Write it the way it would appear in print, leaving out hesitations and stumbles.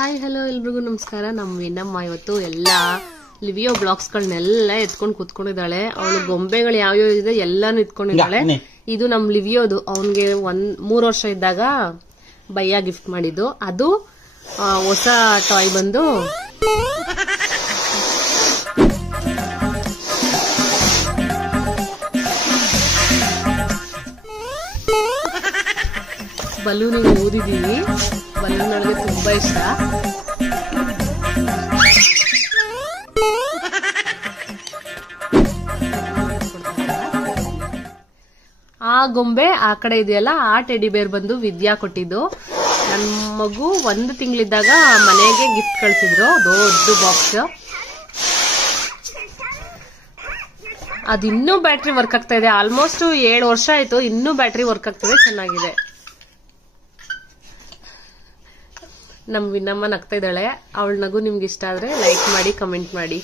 Hi hello ಎಲ್ರಿಗೂ ನಮಸ್ಕಾರ. ನಮ್ಮ ವಿನಮ್ಮ ಇವತ್ತು ಎಲ್ಲ ಲಿವಿಯೋ ಬ್ಲಾಗ್ಸ್ ಗಳನ್ನೆಲ್ಲ ಎತ್ಕೊಂಡು ಕೂತ್ಕೊಂಡಿದ್ದಾಳೆ. ಅವಳು ಗೊಂಬೆಗಳು ಯಾವ್ಯಾವ ಇದೆ ಎಲ್ಲಾನು ಎತ್ಕೊಂಡಿದ್ದಾಳೆ. ಇದು ನಮ್ ಲಿವಿಯೋದು. ಅವನ್ಗೆ 3 ವರ್ಷ ಇದ್ದಾಗ ಭಯ್ಯ ಗಿಫ್ಟ್ ಮಾಡಿದ್ದು. ಅದು ಹೊಸ ಟಾಯ್ ಬಂದು ಬಲೂನಿಗೆ ಊದಿದೀವಿ. ಬಲೂನ್ ನನಗೆ ತುಂಬಾ ಇಷ್ಟ. ಆ ಗೊಂಬೆ ಆ ಕಡೆ ಇದೆಯಲ್ಲ, ಆ ಟೆಡಿ ಬೇರ್ ಬಂದು ವಿದ್ಯಾ ಕೊಟ್ಟಿದ್ದು. ನನ್ ಮಗು 1 ತಿಂಗಳಿದ್ದಾಗ ಮನೆಗೆ ಗಿಫ್ಟ್ ಕಳ್ಸಿದ್ರು, ದೊಡ್ಡ ಬಾಕ್ಸ್. ಅದಿನ್ನೂ ಬ್ಯಾಟ್ರಿ ವರ್ಕ್ ಆಗ್ತಾ ಇದೆ. ಆಲ್ಮೋಸ್ಟ್ 7 ವರ್ಷ ಆಯ್ತು, ಇನ್ನೂ ಬ್ಯಾಟ್ರಿ ವರ್ಕ್ ಆಗ್ತದೆ, ಚೆನ್ನಾಗಿದೆ. ನಮ್ ವಿನಮ್ಮ ನಗ್ತಾ ಇದ್ದಾಳೆ. ಅವಳ ನಗು ನಿಮ್ಗೆ ಇಷ್ಟ ಆದ್ರೆ ಲೈಕ್ ಮಾಡಿ, ಕಮೆಂಟ್ ಮಾಡಿ.